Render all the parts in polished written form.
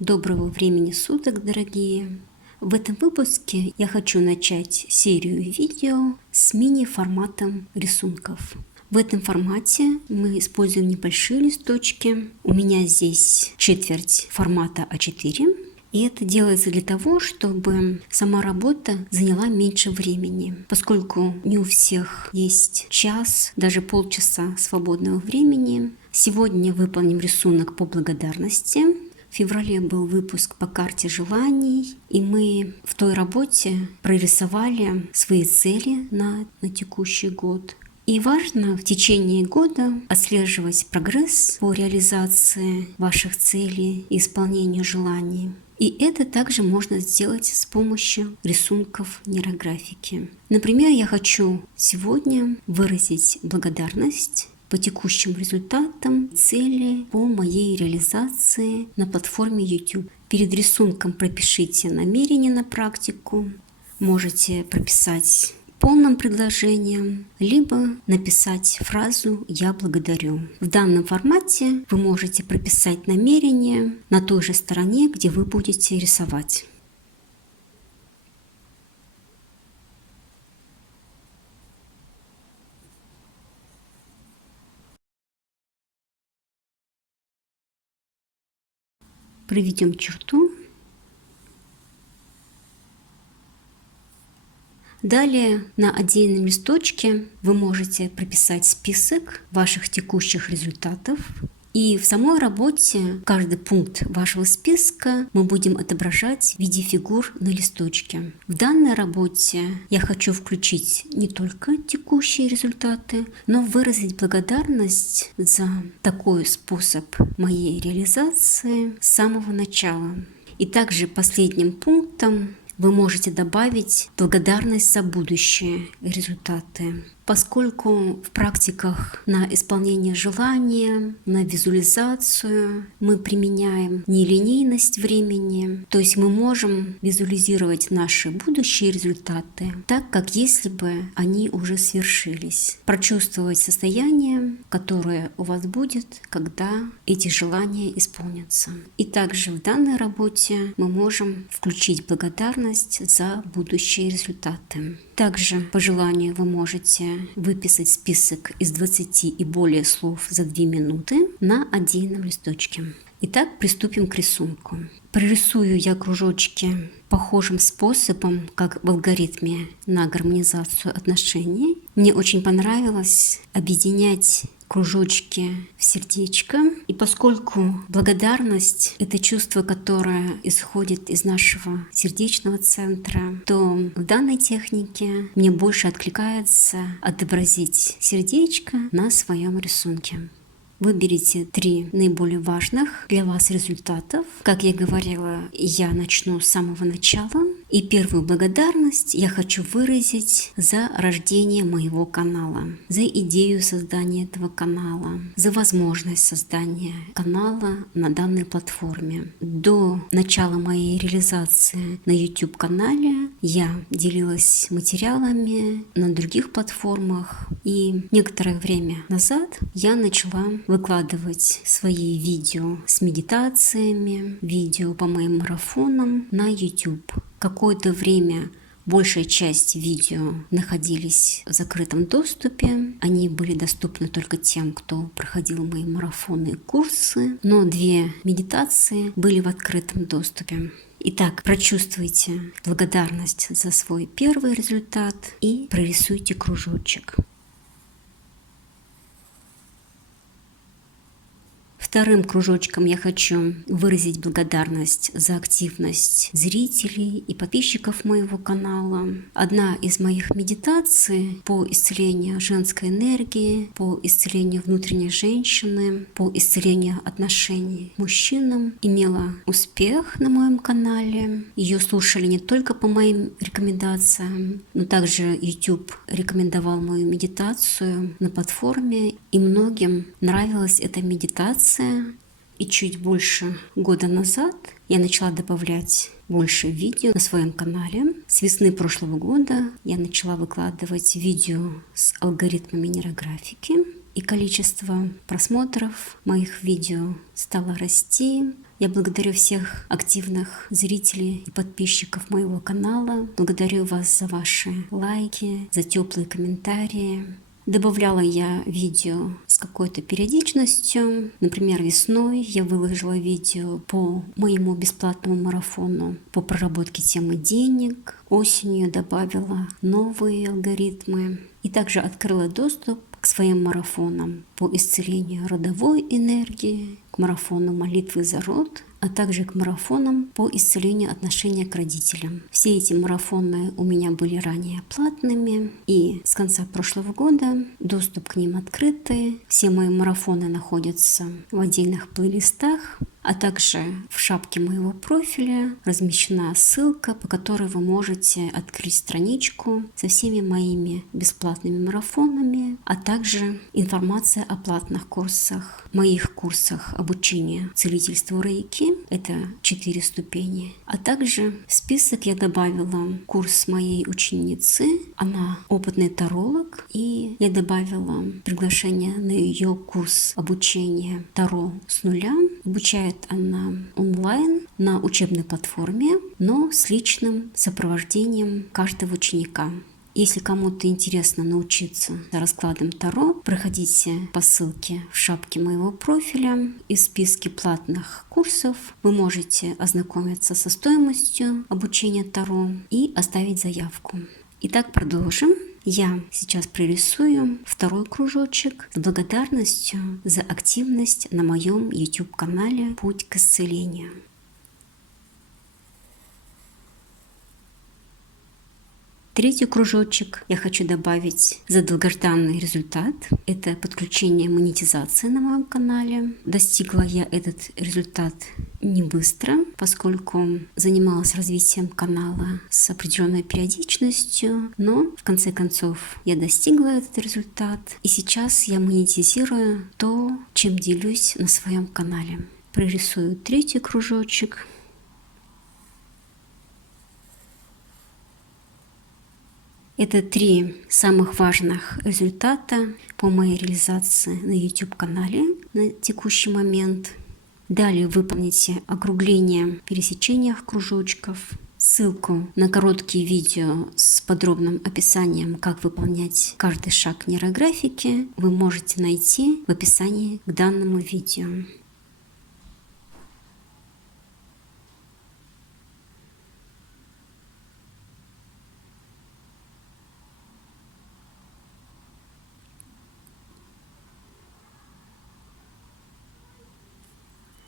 Доброго времени суток, дорогие! В этом выпуске я хочу начать серию видео с мини-форматом рисунков. В этом формате мы используем небольшие листочки. У меня здесь четверть формата А4. И это делается для того, чтобы сама работа заняла меньше времени, поскольку не у всех есть час, даже полчаса свободного времени. Сегодня выполним рисунок по благодарности. В феврале был выпуск по карте желаний, и мы в той работе прорисовали свои цели на текущий год. И важно в течение года отслеживать прогресс по реализации ваших целей и исполнению желаний. И это также можно сделать с помощью рисунков нейрографики. Например, я хочу сегодня выразить благодарность по текущим результатам цели по моей реализации на платформе YouTube. Перед рисунком пропишите намерение на практику. Можете прописать полным предложением, либо написать фразу «Я благодарю». В данном формате вы можете прописать намерение на той же стороне, где вы будете рисовать. Проведем черту. Далее на отдельном листочке вы можете прописать список ваших текущих результатов. И в самой работе каждый пункт вашего списка мы будем отображать в виде фигур на листочке. В данной работе я хочу включить не только текущие результаты, но выразить благодарность за такой способ моей реализации с самого начала. И также последним пунктом вы можете добавить благодарность за будущие результаты, поскольку в практиках на исполнение желания, на визуализацию мы применяем нелинейность времени, то есть мы можем визуализировать наши будущие результаты так, как если бы они уже свершились, прочувствовать состояние, которое у вас будет, когда эти желания исполнятся. И также в данной работе мы можем включить благодарность за будущие результаты. Также по желанию вы можете выписать список из 20 и более слов за 2 минуты на отдельном листочке. Итак, приступим к рисунку. Прорисую я кружочки похожим способом, как в алгоритме на гармонизацию отношений. Мне очень понравилось объединять кружочки в сердечко. И поскольку благодарность — это чувство, которое исходит из нашего сердечного центра, то в данной технике мне больше откликается отобразить сердечко на своем рисунке. Выберите 3 наиболее важных для вас результатов. Как я говорила, я начну с самого начала. И первую благодарность я хочу выразить за рождение моего канала, за идею создания этого канала, за возможность создания канала на данной платформе. До начала моей реализации на YouTube-канале я делилась материалами на других платформах. И некоторое время назад я начала выкладывать свои видео с медитациями, видео по моим марафонам на YouTube. Какое-то время большая часть видео находились в закрытом доступе. Они были доступны только тем, кто проходил мои марафоны и курсы. Но 2 медитации были в открытом доступе. Итак, прочувствуйте благодарность за свой первый результат и прорисуйте кружочек. Вторым кружочком я хочу выразить благодарность за активность зрителей и подписчиков моего канала. Одна из моих медитаций по исцелению женской энергии, по исцелению внутренней женщины, по исцелению отношений к мужчинам имела успех на моем канале. Ее слушали не только по моим рекомендациям, но также YouTube рекомендовал мою медитацию на платформе, и многим нравилась эта медитация. И чуть больше года назад я начала добавлять больше видео на своем канале. С весны прошлого года я начала выкладывать видео с алгоритмами нейрографики. И количество просмотров моих видео стало расти. Я благодарю всех активных зрителей и подписчиков моего канала. Благодарю вас за ваши лайки, за теплые комментарии. Добавляла я видео с какой-то периодичностью. Например, весной я выложила видео по моему бесплатному марафону по проработке темы денег. Осенью добавила новые алгоритмы. И также открыла доступ к своим марафонам по исцелению родовой энергии, к марафону молитвы за род, а также к марафонам по исцелению отношения к родителям. Все эти марафоны у меня были ранее платными, и с конца прошлого года доступ к ним открытый. Все мои марафоны находятся в отдельных плейлистах, а также в шапке моего профиля размещена ссылка, по которой вы можете открыть страничку со всеми моими бесплатными марафонами, а также информация о платных курсах, моих курсах обучения целительству рейки, это 4 ступени, а также в список я добавила курс моей ученицы, она опытный таролог, и я добавила приглашение на ее курс обучения Таро с нуля. Обучает она онлайн на учебной платформе, но с личным сопровождением каждого ученика. Если кому-то интересно научиться раскладам Таро, проходите по ссылке в шапке моего профиля. Из списка платных курсов вы можете ознакомиться со стоимостью обучения Таро и оставить заявку. Итак, продолжим. Я сейчас прорисую второй кружочек с благодарностью за активность на моем YouTube-канале «Путь к исцелению». Третий кружочек я хочу добавить за долгожданный результат. Это подключение монетизации на моем канале. Достигла я этот результат не быстро, поскольку занималась развитием канала с определенной периодичностью, но в конце концов я достигла этот результат. И сейчас я монетизирую то, чем делюсь на своем канале. Прорисую третий кружочек. Это 3 самых важных результата по моей реализации на YouTube-канале на текущий момент. Далее выполните округление в пересечениях кружочков, ссылку на короткие видео с подробным описанием, как выполнять каждый шаг нейрографики, вы можете найти в описании к данному видео.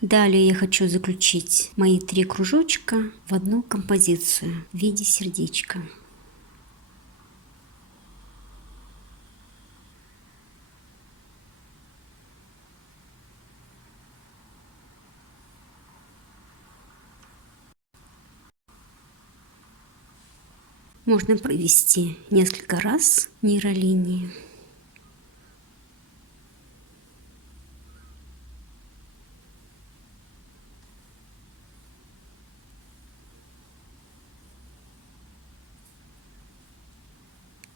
Далее я хочу заключить мои 3 кружочка в одну композицию в виде сердечка. Можно провести несколько раз нейролинии.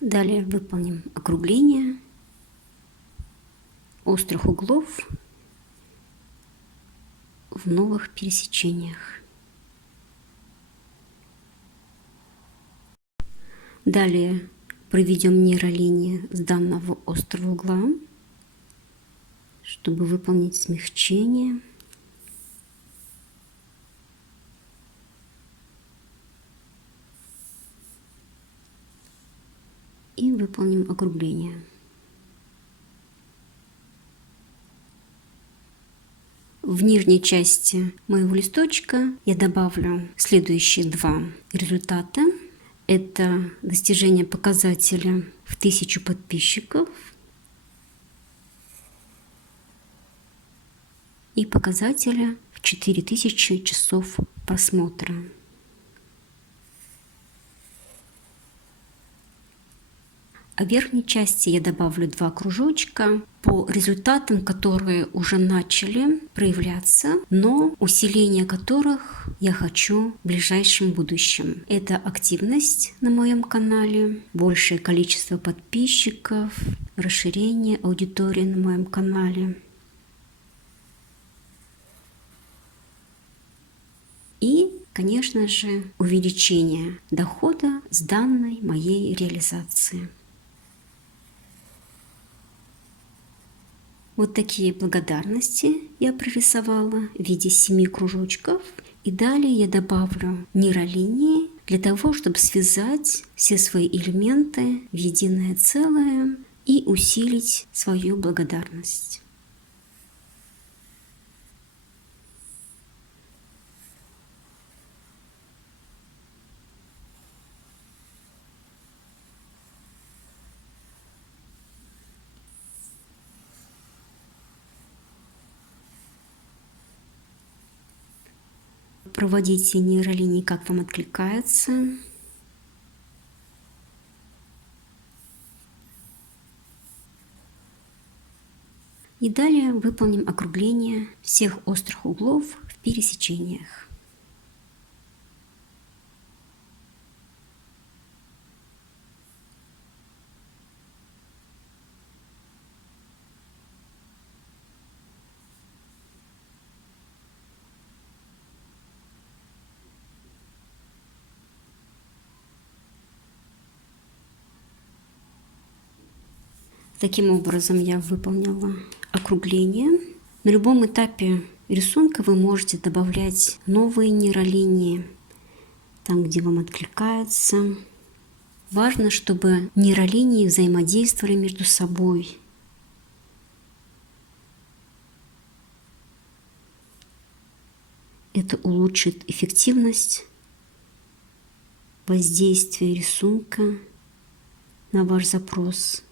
Далее выполним округление острых углов в новых пересечениях. Далее проведем нейролинии с данного острого угла, чтобы выполнить смягчение. И выполним округление. В нижней части моего листочка я добавлю следующие 2 результата. Это достижение показателя в 1000 подписчиков и показателя в 4000 часов просмотра. А в верхней части я добавлю 2 кружочка по результатам, которые уже начали проявляться, но усиление которых я хочу в ближайшем будущем. Это активность на моем канале, большее количество подписчиков, расширение аудитории на моем канале. конечно же, увеличение дохода с данной моей реализации. Вот такие благодарности я прорисовала в виде 7 кружочков. И далее я добавлю нейролинии для того, чтобы связать все свои элементы в единое целое и усилить свою благодарность. Проводите нейролинии, как вам откликается. И далее выполним округление всех острых углов в пересечениях. Таким образом я выполнила округление. На любом этапе рисунка вы можете добавлять новые нейролинии, там, где вам откликается. Важно, чтобы нейролинии взаимодействовали между собой. Это улучшит эффективность воздействия рисунка на ваш запрос.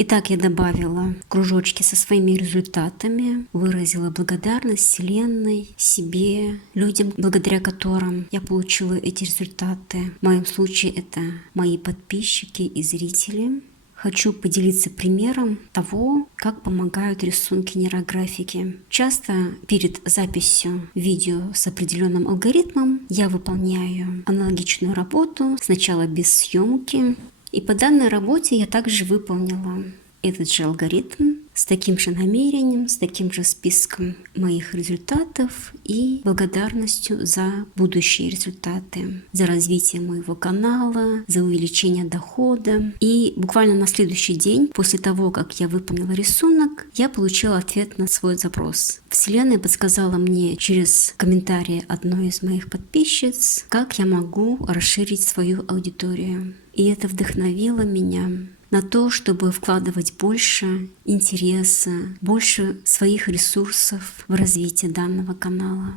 Итак, я добавила кружочки со своими результатами, выразила благодарность Вселенной, себе, людям, благодаря которым я получила эти результаты. В моем случае это мои подписчики и зрители. Хочу поделиться примером того, как помогают рисунки нейрографики. Часто перед записью видео с определенным алгоритмом я выполняю аналогичную работу, сначала без съемки. И по данной работе я также выполнила этот же алгоритм с таким же намерением, с таким же списком моих результатов и благодарностью за будущие результаты, за развитие моего канала, за увеличение дохода. И буквально на следующий день, после того, как я выполнила рисунок, я получила ответ на свой запрос. Вселенная подсказала мне через комментарии одной из моих подписчиц, как я могу расширить свою аудиторию. И это вдохновило меня на то, чтобы вкладывать больше интереса, больше своих ресурсов в развитие данного канала.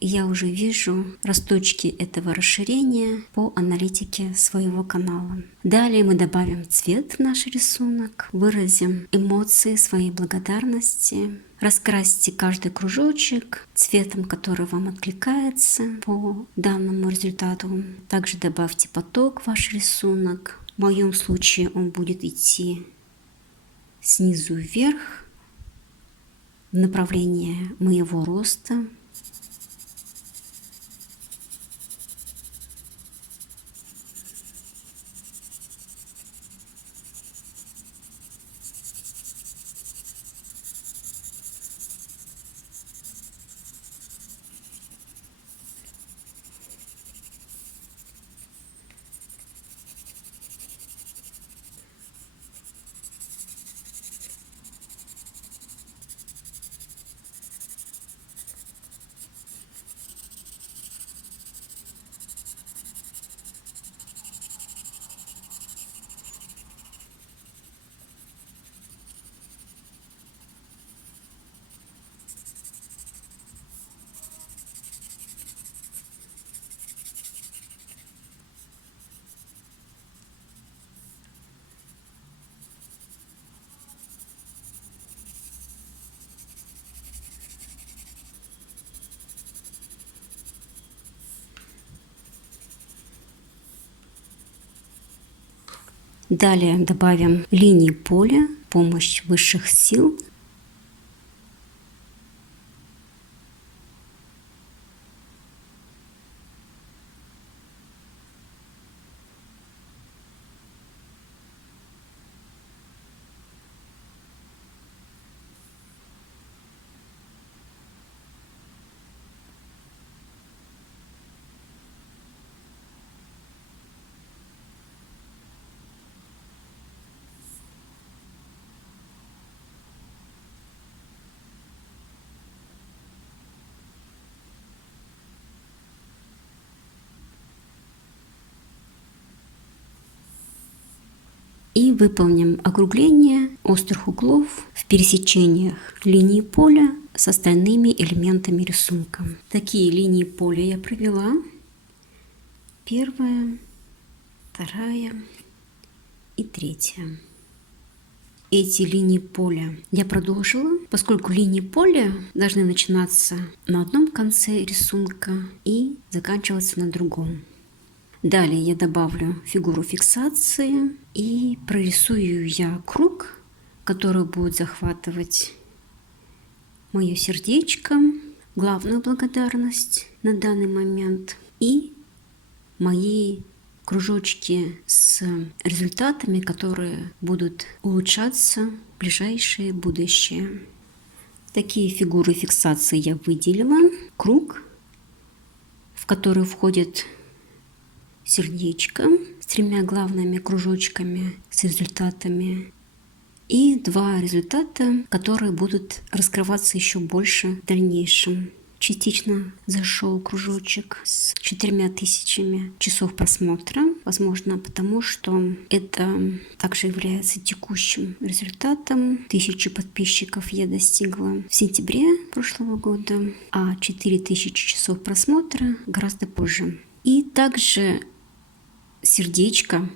И я уже вижу росточки этого расширения по аналитике своего канала. Далее мы добавим цвет в наш рисунок, выразим эмоции своей благодарности, раскрасьте каждый кружочек цветом, который вам откликается по данному результату. Также добавьте поток в ваш рисунок. В моем случае он будет идти снизу вверх в направлении моего роста. Далее добавим линии поля, помощь высших сил. и выполним округление острых углов в пересечениях линии поля с остальными элементами рисунка. Такие линии поля я провела. Первая, вторая и третья. Эти линии поля я продолжила, поскольку линии поля должны начинаться на одном конце рисунка и заканчиваться на другом. Далее я добавлю фигуру фиксации и прорисую я круг, который будет захватывать мое сердечко, главную благодарность на данный момент и мои кружочки с результатами, которые будут улучшаться в ближайшее будущее. Такие фигуры фиксации я выделила. Круг, в который входит сердечко с 3 главными кружочками с результатами. И 2 результата, которые будут раскрываться еще больше в дальнейшем. Частично зашел кружочек с 4000 часов просмотра. Возможно, потому что это также является текущим результатом. 1000 подписчиков я достигла в сентябре прошлого года, а 4000 часов просмотра гораздо позже. И также сердечко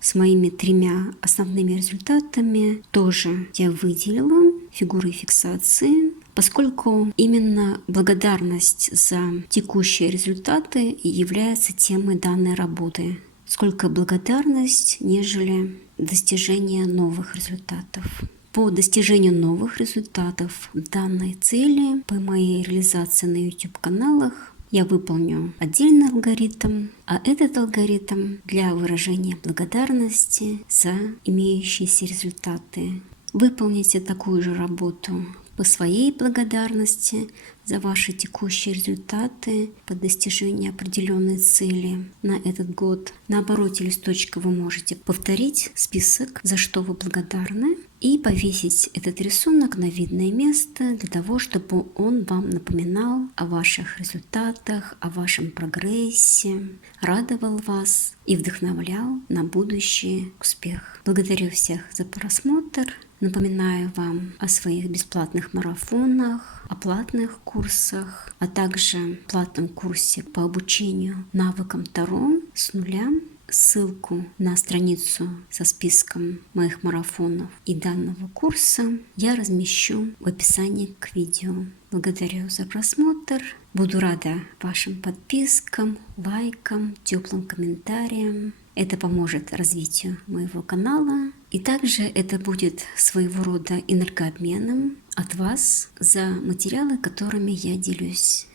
с моими 3 основными результатами тоже я выделила фигурой фиксации, поскольку именно благодарность за текущие результаты является темой данной работы. Сколько благодарность, нежели достижение новых результатов. По достижению новых результатов данной цели, по моей реализации на YouTube-каналах, я выполню отдельный алгоритм, а этот алгоритм для выражения благодарности за имеющиеся результаты. Выполните такую же работу по своей благодарности за ваши текущие результаты по достижению определенной цели на этот год. На обороте листочка вы можете повторить список, за что вы благодарны, и повесить этот рисунок на видное место для того, чтобы он вам напоминал о ваших результатах, о вашем прогрессе, радовал вас и вдохновлял на будущий успех. Благодарю всех за просмотр. Напоминаю вам о своих бесплатных марафонах, о платных курсах, а также платном курсе по обучению навыкам Таро с нуля. Ссылку на страницу со списком моих марафонов и данного курса я размещу в описании к видео. Благодарю за просмотр. Буду рада вашим подпискам, лайкам, теплым комментариям. Это поможет развитию моего канала. И также это будет своего рода энергообменом от вас за материалы, которыми я делюсь.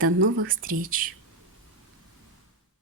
До новых встреч!